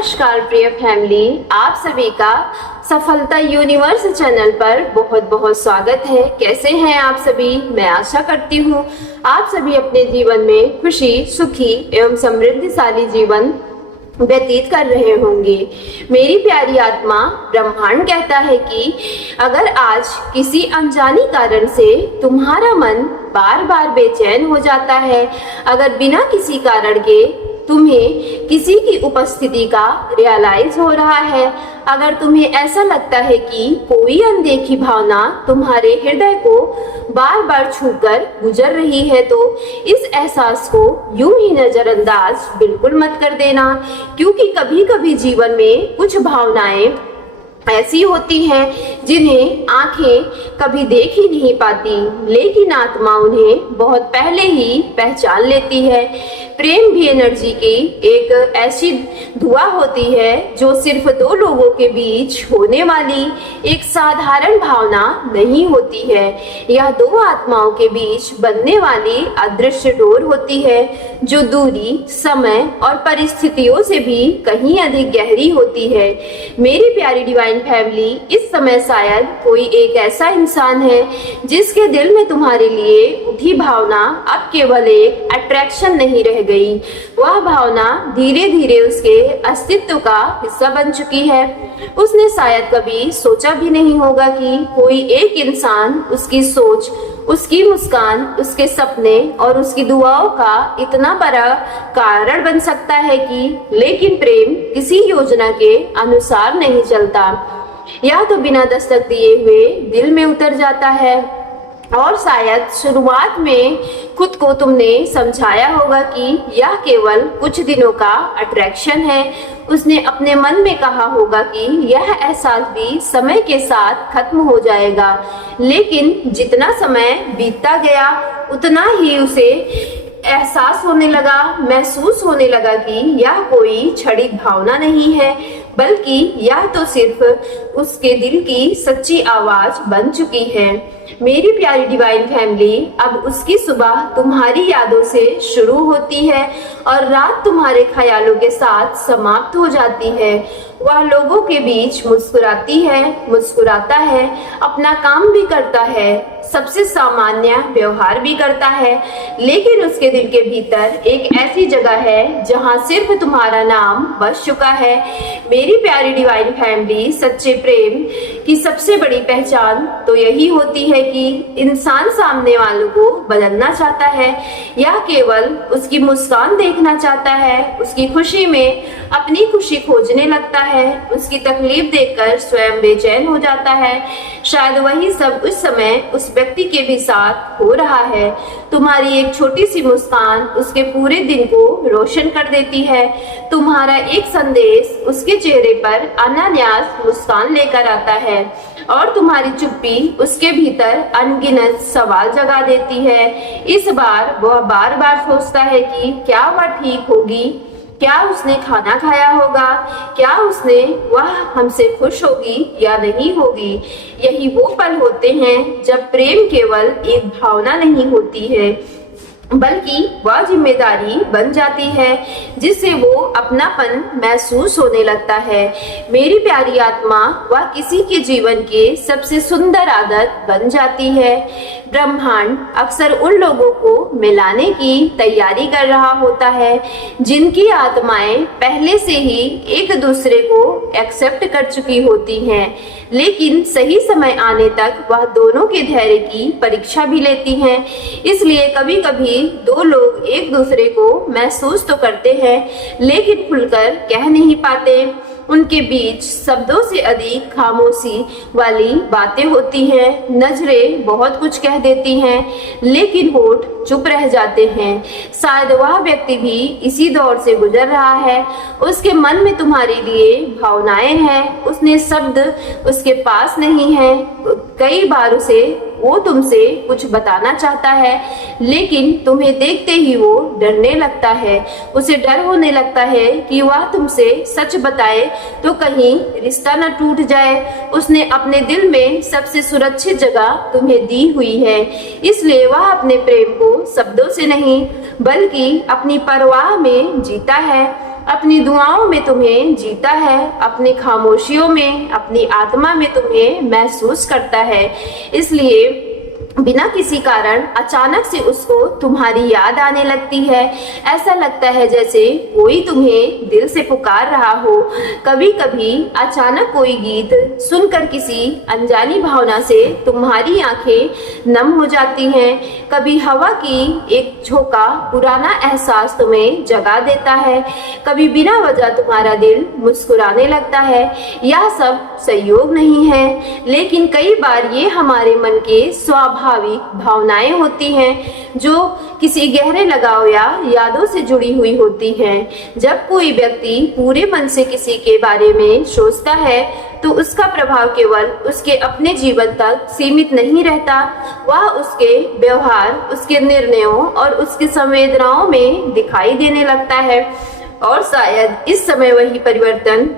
नमस्कार प्रिय फैमिली, आप सभी का सफलता यूनिवर्स चैनल पर बहुत बहुत स्वागत है। कैसे हैं आप सभी? मैं आशा करती हूँ आप सभी अपने जीवन में खुशी, सुखी एवं समृद्धिशाली जीवन व्यतीत कर रहे होंगे। मेरी प्यारी आत्मा ब्रह्मांड कहता है कि अगर आज किसी अनजानी कारण से तुम्हारा मन बार बार बेचैन हो जाता है, अगर बिना किसी कारण के तुम्हें किसी की उपस्थिति का रियलाइज हो रहा है, अगर तुम्हें ऐसा लगता है कि कोई अनदेखी भावना तुम्हारे हृदय को बार बार छूकर गुजर रही है, तो इस एहसास को यूं ही नजरअंदाज बिल्कुल मत कर देना, क्योंकि कभी कभी जीवन में कुछ भावनाएं ऐसी होती हैं जिन्हें आंखें कभी देख ही नहीं पाती, लेकिन आत्मा उन्हें बहुत पहले ही पहचान लेती है। प्रेम भी एनर्जी की एक ऐसी धुआं होती है जो सिर्फ दो लोगों के बीच होने वाली एक साधारण भावना नहीं होती है। यह दो आत्माओं के बीच बनने वाली अदृश्य डोर होती है जो दूरी, समय और परिस्थितियों से भी कहीं अधिक गहरी होती है। मेरी प्यारी डिवाइन फैमिली, इस समय शायद कोई एक ऐसा इंसान है जिसके दिल में तुम्हारे लिए उठी भावना अब केवल एक अट्रैक्शन नहीं रह गई, वह भावना धीरे धीरे उसके अस्तित्व का हिस्सा बन चुकी है। उसने शायद कभी सोचा भी नहीं होगा कि कोई एक इंसान उसकी सोच, उसकी मुस्कान, उसके सपने और उसकी दुआओं का इतना बड़ा कारण बन सकता है लेकिन प्रेम किसी योजना के अनुसार नहीं चलता। यह तो बिना दस्तक दिए हुए दिल में उतर जाता है। और शायद शुरुआत में खुद को तुमने समझाया होगा कि यह केवल कुछ दिनों का अट्रैक्शन है। उसने अपने मन में कहा होगा कि यह एहसास भी समय के साथ खत्म हो जाएगा, लेकिन जितना समय बीतता गया उतना ही उसे एहसास होने लगा, महसूस होने लगा कि यह कोई क्षणिक भावना नहीं है, बल्कि यह तो सिर्फ उसके दिल की सच्ची आवाज बन चुकी है। मेरी प्यारी डिवाइन फैमिली, अब उसकी सुबह तुम्हारी यादों से शुरू होती है और रात तुम्हारे ख्यालों के साथ समाप्त हो जाती है। वह लोगों के बीच मुस्कुराती है, मुस्कुराता है, अपना काम भी करता है, सबसे सामान्य व्यवहार भी करता है, लेकिन उसके दिल के भीतर एक ऐसी जगह है जहां सिर्फ तुम्हारा नाम बस चुका है। मेरी प्यारी डिवाइन फैमिली, सच्चे प्रेम की सबसे बड़ी पहचान तो यही होती है कि इंसान सामने वालों को बदलना चाहता है या केवल उसकी मुस्कान देखना चाहता है, उसकी खुशी में अपनी खुशी खोजने लगता है, उसकी तकलीफ देखकर स्वयं बेचैन हो जाता है। शायद वही सब उस समय उस व्यक्ति के भी साथ हो रहा है। तुम्हारी एक छोटी सी मुस्कान उसके पूरे दिन को रोशन कर देती है। तुम्हारा एक संदेश उसके चेहरे पर अनायास मुस्कान लेकर आता है और तुम्हारी चुप्पी उसके भीतर अनगिनत सवाल जगा देती है। इस बार वह बार बार सोचता है कि क्या वह ठीक होगी, क्या उसने खाना खाया होगा, क्या वह हमसे खुश होगी या नहीं होगी। यही वो पल होते हैं जब प्रेम केवल एक भावना नहीं होती है, बल्कि वह जिम्मेदारी बन जाती है जिससे वो अपनापन महसूस होने लगता है। मेरी प्यारी आत्मा, वह किसी के जीवन के सबसे सुंदर आदत बन जाती है। ब्रह्मांड अक्सर उन लोगों को मिलाने की तैयारी कर रहा होता है जिनकी आत्माएं पहले से ही एक दूसरे को एक्सेप्ट कर चुकी होती हैं, लेकिन सही समय आने तक वह दोनों के धैर्य की परीक्षा भी लेती हैं। इसलिए कभी कभी दो लोग एक दूसरे को महसूस तो करते हैं, लेकिन खुलकर कह नहीं पाते। उनके बीच शब्दों से अधिक खामोशी वाली बातें होती हैं। नजरें बहुत कुछ कह देती हैं, लेकिन होठ चुप रह जाते हैं। शायद वह व्यक्ति भी इसी दौर से गुजर रहा है। उसके मन में तुम्हारे लिए भावनाएं हैं, उसने शब्द उसके पास नहीं है। कई बार वो तुमसे कुछ बताना चाहता है, लेकिन तुम्हें देखते ही वो डरने लगता है। उसे डर होने लगता है कि वह तुमसे सच बताए तो कहीं रिश्ता न टूट जाए। उसने अपने दिल में सबसे सुरक्षित जगह तुम्हें दी हुई है, इसलिए वह अपने प्रेम को शब्दों से नहीं बल्कि अपनी परवाह में जीता है। अपनी दुआओं में तुम्हें जीता है, अपनी खामोशियों में, अपनी आत्मा में तुम्हें महसूस करता है। इसलिए बिना किसी कारण अचानक से उसको तुम्हारी याद आने लगती है। ऐसा लगता है जैसे कोई तुम्हें दिल से पुकार रहा हो। कभी कभी अचानक कोई गीत सुनकर किसी अनजानी भावना से तुम्हारी आंखें नम हो जाती हैं। कभी हवा की एक झोंका पुराना एहसास तुम्हें जगा देता है। कभी बिना वजह तुम्हारा दिल मुस्कुराने लगता है। यह सब संयोग नहीं है, लेकिन कई बार ये हमारे मन के स्वाभाविक भावनाएं होती हैं जो किसी गहरे लगाव या यादों से जुड़ी हुई होती हैं। जब कोई व्यक्ति पूरे मन से किसी के बारे में सोचता है तो उसका प्रभाव केवल उसके अपने जीवन तक सीमित नहीं रहता, वह उसके व्यवहार, उसके निर्णयों और उसकी संवेदनाओं में दिखाई देने लगता है। और शायद इस समय वही परिवर्तन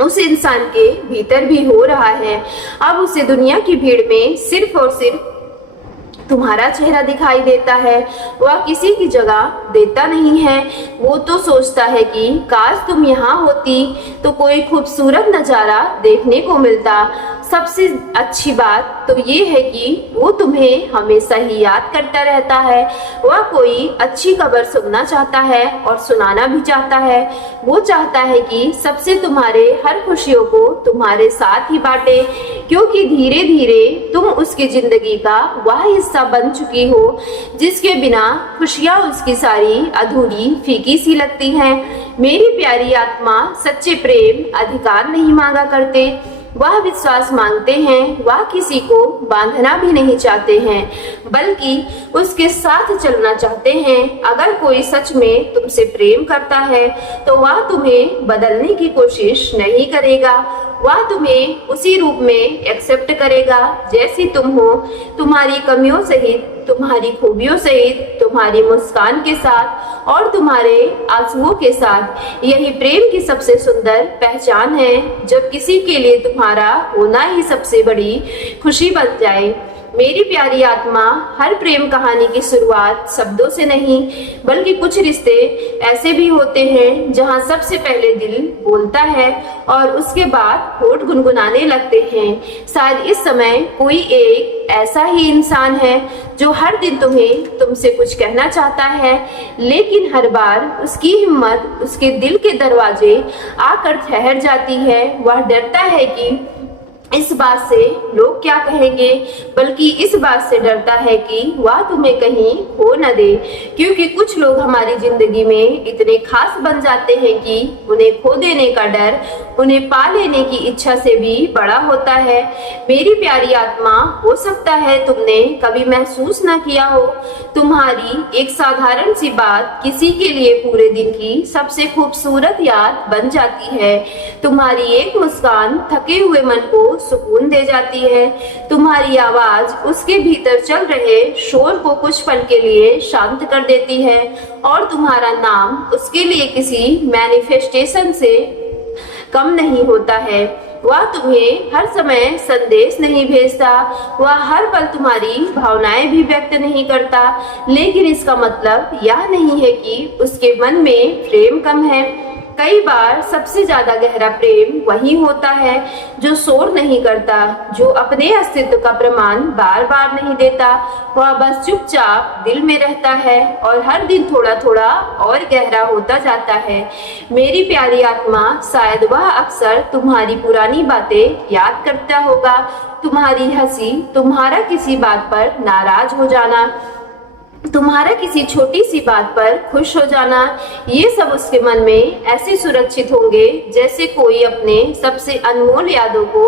उस इंसान के भीतर भी हो रहा है। अब उसे दुनिया की भीड़ में सिर्फ और सिर्फ तुम्हारा चेहरा दिखाई देता है। वह किसी की जगह देता नहीं है। वो तो सोचता है कि काश तुम यहाँ होती तो कोई खूबसूरत नजारा देखने को मिलता। सबसे अच्छी बात तो ये है कि वो तुम्हें हमेशा ही याद करता रहता है। वह कोई अच्छी खबर सुनना चाहता है और सुनाना भी चाहता है। वो चाहता है कि सबसे तुम्हारे हर खुशियों को तुम्हारे साथ ही बांटे, क्योंकि धीरे धीरे तुम उसकी जिंदगी का वह हिस्सा बन चुकी हो जिसके बिना खुशियां उसकी सारी अधूरी फीकी सी लगती हैं। मेरी प्यारी आत्मा, सच्चे प्रेम अधिकार नहीं मांगा करते, वह विश्वास मांगते हैं। वह किसी को बांधना भी नहीं चाहते हैं, बल्कि उसके साथ चलना चाहते हैं। अगर कोई सच में तुमसे प्रेम करता है तो वह तुम्हें बदलने की कोशिश नहीं करेगा। वह तुम्हें उसी रूप में एक्सेप्ट करेगा जैसी तुम हो, तुम्हारी कमियों सहित, तुम्हारी खूबियों सहित, तुम्हारी मुस्कान के साथ और तुम्हारे आंसुओं के साथ। यही प्रेम की सबसे सुंदर पहचान है, जब किसी के लिए तुम्हारा होना ही सबसे बड़ी खुशी बन जाए। मेरी प्यारी आत्मा, हर प्रेम कहानी की शुरुआत शब्दों से नहीं, बल्कि कुछ रिश्ते ऐसे भी होते हैं जहां सबसे पहले दिल बोलता है और उसके बाद होठ गुनगुनाने लगते हैं। शायद इस समय कोई एक ऐसा ही इंसान है जो हर दिन तुमसे कुछ कहना चाहता है, लेकिन हर बार उसकी हिम्मत उसके दिल के दरवाजे आकर ठहर जाती है। वह डरता है कि इस बात से लोग क्या कहेंगे, बल्कि इस बात से डरता है कि वह तुम्हें कहीं खो न दे, क्योंकि कुछ लोग हमारी जिंदगी में इतने खास बन जाते हैं कि उन्हें खो देने का डर उन्हें पा लेने की इच्छा से भी बड़ा होता है। मेरी प्यारी आत्मा, हो सकता है तुमने कभी महसूस न किया हो, तुम्हारी एक साधारण सी बात किसी के लिए पूरे दिन की सबसे खूबसूरत याद बन जाती है। तुम्हारी एक मुस्कान थके हुए मन को सुकून दे जाती है। तुम्हारी आवाज उसके भीतर चल रहे शोर को कुछ पल के लिए शांत कर देती है और तुम्हारा नाम उसके लिए किसी मैनिफेस्टेशन से कम नहीं होता है। वह तुम्हें हर समय संदेश नहीं भेजता, वह हर पल तुम्हारी भावनाएं भी व्यक्त नहीं करता, लेकिन इसका मतलब यह नहीं है कि उसके मन में प्रेम कम है। कई बार सबसे ज्यादा गहरा प्रेम वही होता है जो शोर नहीं करता, जो अपने अस्तित्व का प्रमाण बार बार नहीं देता। वह बस चुपचाप दिल में रहता है और हर दिन थोड़ा थोड़ा और गहरा होता जाता है। मेरी प्यारी आत्मा, शायद वह अक्सर तुम्हारी पुरानी बातें याद करता होगा, तुम्हारी हंसी, तुम्हारा किसी बात पर नाराज हो जाना, तुम्हारा किसी छोटी सी बात पर खुश हो जाना। ये सब उसके मन में ऐसे सुरक्षित होंगे जैसे कोई अपने सबसे अनमोल यादों को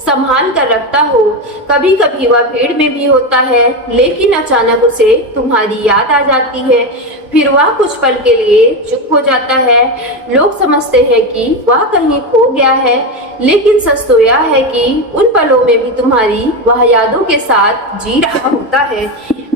संभाल कर रखता हो। कभी कभी वह भीड़ में भी होता है, लेकिन अचानक उसे तुम्हारी याद आ जाती है। फिर वह कुछ पल के लिए चुप हो जाता है। लोग समझते हैं कि वह कहीं खो गया है, लेकिन सच तो यह है कि उन पलों में भी तुम्हारी वह यादों के साथ जी रहा होता है।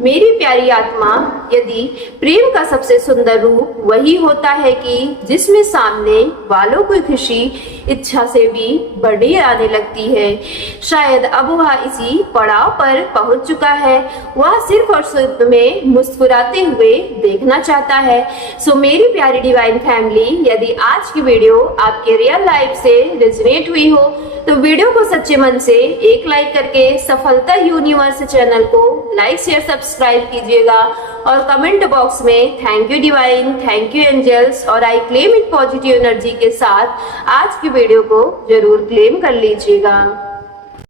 मेरी प्यारी आत्मा, यदि प्रेम का सबसे सुंदर रूप वही होता है कि जिसमें सामने वालों की खुशी इच्छा से भी बढ़ी आने लगती है, शायद अब वह इसी पड़ाव पर पहुंच चुका है। वह सिर्फ और सिर्फ तुम्हें मुस्कुराते हुए देखना चाहता है। सो मेरी प्यारी डिवाइन फैमिली, यदि आज की वीडियो आपके रियल लाइफ से रेजोनेट हुई हो तो वीडियो को सच्चे मन से एक लाइक करके सफलता यूनिवर्स चैनल को लाइक शेयर सब्सक्राइब कीजिएगा और कमेंट बॉक्स में thank you divine, thank you angels और I claim it positive energy के साथ आज की वीडियो को जरूर क्लेम कर लीजिएगा।